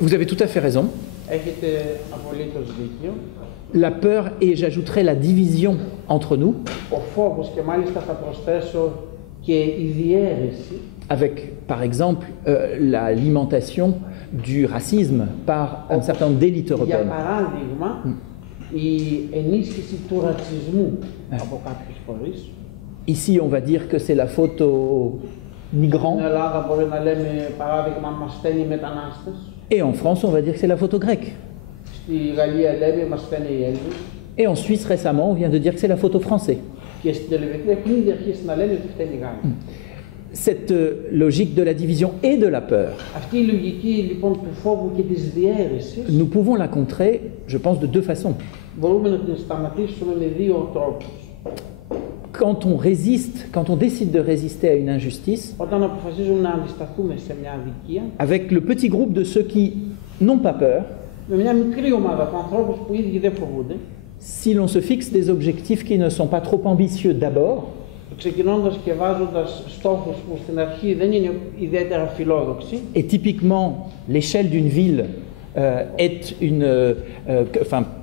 Vous avez tout à fait raison. Έχετε απολύτως δίκιο. La peur et j'ajouterai la division entre nous, Ο φόβος και μάλιστα θα προσθέσω και η διαίρεση, avec par exemple l'alimentation du racisme par un certain nombre d'élites για européennes. παράδειγμα η ενίσχυση του ρατσισμού από κάποιους φορείς. Ici, on va dire que c'est la faute aux migrants, Στην Ελλάδα μπορεί να λέμε παράδειγμα μας φταίνει οι μετανάστες. et en France, on va dire que c'est la faute aux Grecs. Στη Γαλλία λέμε μας φταίνει οι Έλληνες. Et en Suisse, récemment, on vient de dire que c'est la faute aux Français. Και στην Ελβετία έχουν ήδη αρχίσει να λένε ότι φταίνει οι Γάλλοι. Cette logique de la division et de la peur, Αυτή η λογική λοιπόν του φόβου και της διαίρεσης nous pouvons la contrer, je pense, de deux façons. μπορούμε να την σταματήσουμε με δύο τρόπους. Quand on résiste, quand on décide de résister à une injustice, Όταν αποφασίζουμε να αντισταθούμε σε μια αδικία, avec le petit groupe de ceux qui n'ont pas peur, με μια μικρή ομάδα από ανθρώπους που οι ίδιοι δεν φοβούνται, si l'on se fixe des objectifs qui ne sont pas trop ambitieux d'abord, ξεκινώντας και βάζοντας στόχους που στην αρχή δεν είναι ιδιαίτερα φιλόδοξοι, et typiquement l'échelle d'une ville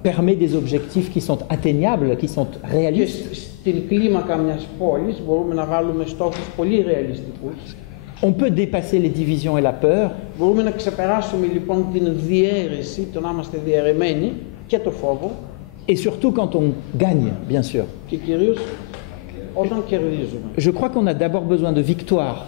permet des objectifs qui sont atteignables, qui sont και réalistes, στην κλίμακα μιας πόλης μπορούμε να βάλουμε στόχους πολύ ρεαλιστικούς. on peut dépasser les divisions et la peur Μπορούμε να ξεπεράσουμε λοιπόν την διαίρεση, το να είμαστε διαιρεμένοι και το φόβο et surtout quand on gagne, bien sûr. και κυρίως όταν κερδίζουμε. Je crois qu'on a d'abord besoin de victoire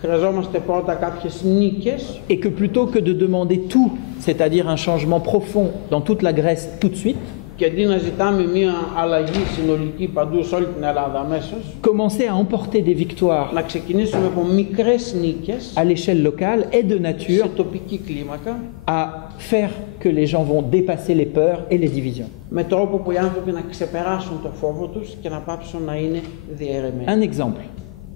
Χρειαζόμαστε πρώτα κάποιες νίκες et que plutôt que de demander tout, c'est-à-dire un changement profond dans toute la Grèce tout de suite, και αντί να ζητάμε μια αλλαγή συνολική παντού σε όλη την Ελλάδα αμέσως, commencer à emporter des victoires να ξεκινήσουμε από μικρές νίκες à l'échelle locale est de nature σε τοπική κλίμακα, à faire que les gens vont dépasser les peurs et les divisions. με τρόπο που οι άνθρωποι να ξεπεράσουν το φόβο τους και να πάψουν να είναι διαιρεμένοι. Un exemple.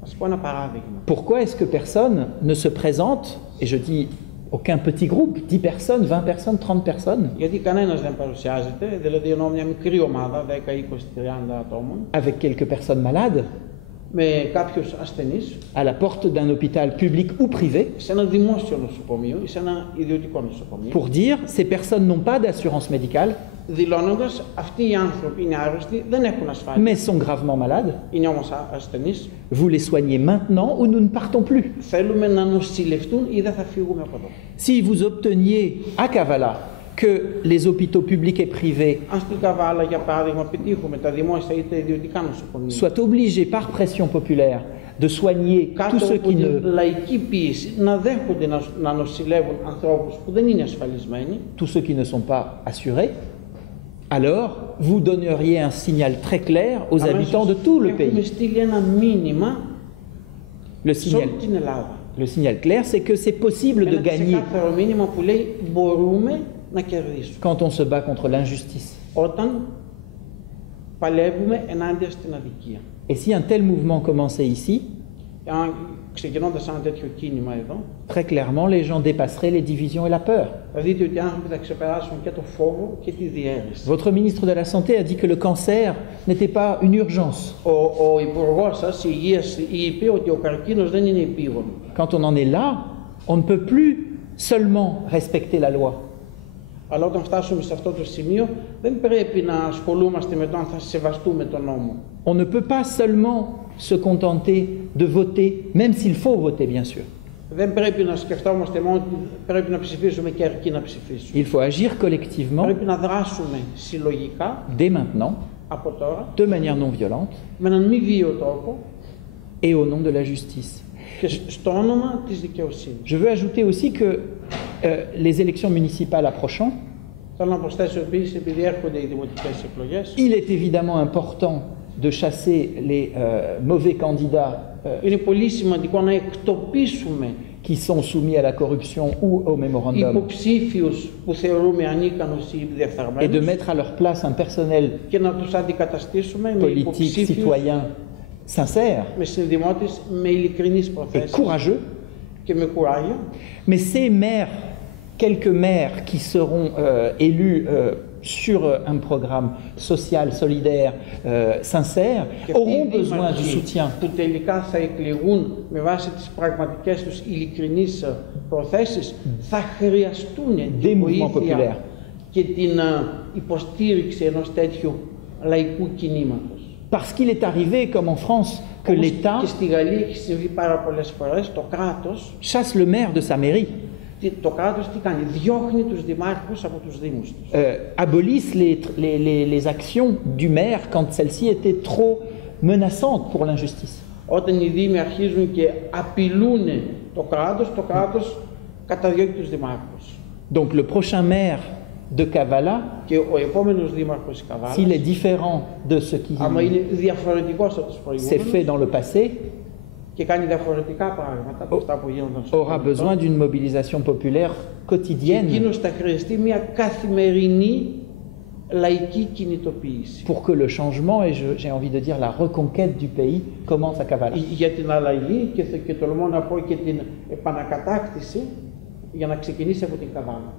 Ας πω ένα παράδειγμα. Pourquoi est-ce que personne ne se présente, et je dis aucun petit groupe, 10 personnes, 20 personnes, 30 personnes, Γιατί κανένας δεν παρουσιάζεται, δηλαδή εννοώ μια μικρή ομάδα, 10, 20, 30 ατόμων, avec quelques personnes malades, με κάποιους ασθενείς, à la porte d'un hôpital public ou privé, σε ένα δημόσιο νοσοκομείο ή σε ένα ιδιωτικό νοσοκομείο, pour dire ces personnes n'ont pas d'assurance médicale, δηλώνοντας αυτοί οι άνθρωποι είναι άρρωστοι, δεν έχουν ασφάλεια, mais sont gravement malades. είναι όμως ασθενείς, Vous les soignez maintenant ou nous ne partons plus. θέλουμε να νοσηλευτούν ή δεν θα φύγουμε από εδώ. Si vous obteniez à Kavala que les hôpitaux publics et privés Αν στην Καβάλα, για παράδειγμα, πετύχουμε τα δημόσια ή τα ιδιωτικά νοσοκομεία, soient obligés par pression populaire de soigner tous κάτω ceux από qui την ne, λαϊκή πίεση, να δέχονται να νοσηλεύουν ανθρώπους που δεν είναι ασφαλισμένοι, tous ceux qui ne sont pas assurés, alors vous donneriez un signal très clair aux habitants de tout le έχουμε pays. στείλει ένα μήνυμα Le σε όλη signal, την Ελλάδα. le signal clair, c'est que c'est possible de Ένα gagner ξεκάθαρο μήνυμα που λέει μπορούμε να κερδίσουμε. quand on se bat contre l'injustice. Όταν παλεύουμε ενάντια στην αδικία. Et si un tel mouvement commençait ici, Ξεκινώντας ένα τέτοιο κίνημα εδώ, très clairement, les gens dépasseraient les divisions et la peur. θα δείτε ότι οι άνθρωποι θα ξεπεράσουν και το φόβο και τη διαίρεση. Votre ministre de la Santé a dit que le cancer n'était pas une urgence. Ο υπουργός σας υγείας είπε ότι ο καρκίνος δεν είναι επίγον. Quand on en est là, on ne peut plus seulement respecter la loi. Αλλά όταν φτάσουμε σε αυτό το σημείο, δεν πρέπει να ασχολούμαστε με το αν θα σεβαστούμε τον νόμο. On ne peut pas seulement se contenter de voter, même s'il faut voter, bien sûr. Δεν πρέπει να σκεφτόμαστε μόνο ότι πρέπει να ψηφίσουμε και αρκεί να ψηφίσουμε. Il faut agir collectivement, Πρέπει να δράσουμε συλλογικά, dès maintenant, από τώρα, de manière non violente, με έναν μη βίαιο τρόπο et au nom de la justice. και στο όνομα της δικαιοσύνης. Je veux ajouter aussi que les élections municipales approchant, Θέλω να προσθέσω επίσης, επειδή έρχονται οι δημοτικές εκλογές, il est évidemment important de chasser les mauvais candidats είναι πολύ σημαντικό να εκτοπίσουμε qui sont soumis à la corruption ou au mémorandum υποψήφιους που θεωρούμε ανίκανους ή et de διεφθαρμένους mettre à leur place un personnel και να τους αντικαταστήσουμε με politique, υποψήφιους, citoyen, sincère με συνδημότες, με ειλικρινείς et προθέσεις courageux. και με κουράγιο. Mais ces maires, quelques maires qui seront élus sur un programme social, solidaire, sincère, Και αυτοί οι auront besoin du δήμαρχοι soutien. που τελικά θα εκλεγούν με βάση τις πραγματικές τους ειλικρινείς προθέσεις θα χρειαστούν Des την mouvements βοήθεια populaires. και την υποστήριξη ενός τέτοιου λαϊκού κινήματος. Parce qu'il est arrivé, comme en France, que Όπως l'État και στη Γαλλία έχει συμβεί πάρα πολλές φορές, το κράτος, chasse le maire de sa mairie, το κράτος τι κάνει, διώχνει τους δημάρχους από τους δήμους τους. abolisse les actions du maire quand celles-ci étaient trop menaçantes pour l'injustice. Όταν οι δήμοι αρχίζουν και απειλούν το κράτος καταδιώκει τους δημάρχους. Donc le prochain maire de Kavala, Και ο επόμενος δήμαρχος της s'il Καβάλας, est différent de ce qui άμα είναι διαφορετικός από τους s'est προηγούμενους fait dans le passé, και κάνει διαφορετικά πράγματα από αυτά που γίνονταν στο aura besoin παρελθόν, d'une mobilisation populaire και quotidienne εκείνος θα χρειαστεί μια καθημερινή λαϊκή κινητοποίηση. pour que le changement, et j'ai envie de dire la reconquête du pays, commence à Kavala. Για την αλλαγή και τολμώ να πω και την επανακατάκτηση για να ξεκινήσει από την Καβάλα.